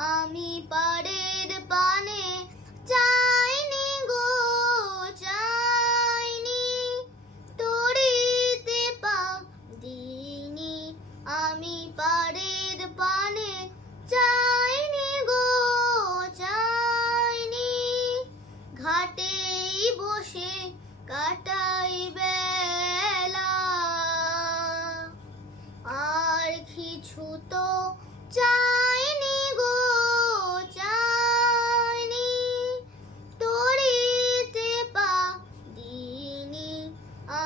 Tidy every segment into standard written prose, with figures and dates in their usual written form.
আমি পাড়ের পানে চাইনি গো চাইনি, তরিতে পা দিইনি। আমি পাড়ের পানে চাইনি গো চাইনি, ঘাটেই বসে কাটাই বেলা। আর কিছু তো চাইনি গো চাইনি, তরিতে পা দিইনি।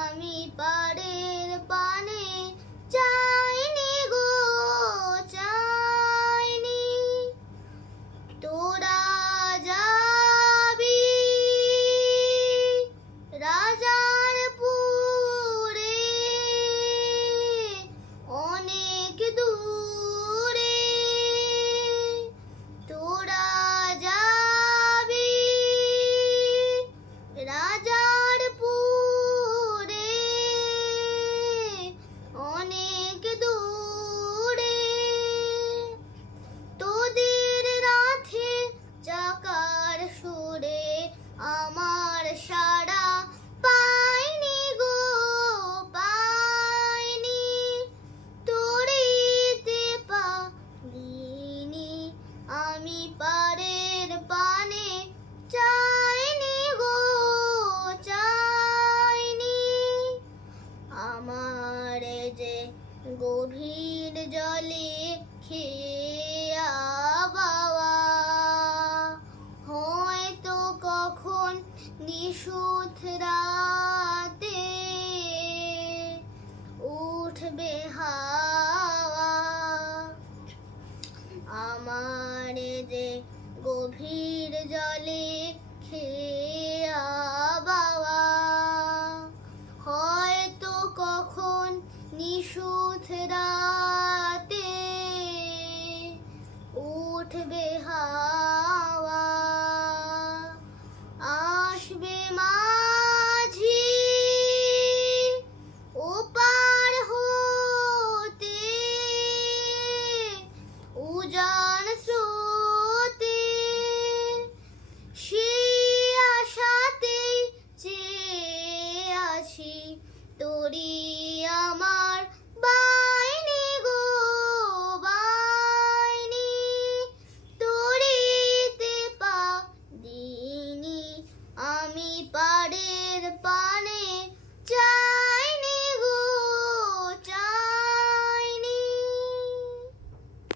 আমি পাড়ের পানে চাইনি গো চাইনি। তোরা যাবি রাজারপুরে অনেক দূরে, তোরা যাবি রাজারপুরে অনেক দূরে। তোদের রাথে চাকার সুরে আমার সাড়া পাইনি গো পাইনি, তরিতে পা দিইনি। আমি পাড়ের পানে চাইনি গো চাইনি। আমার যে গভীর জলে খেয়া বাওয়া, হয়তো কখন নিশুত রাতে উঠবে হা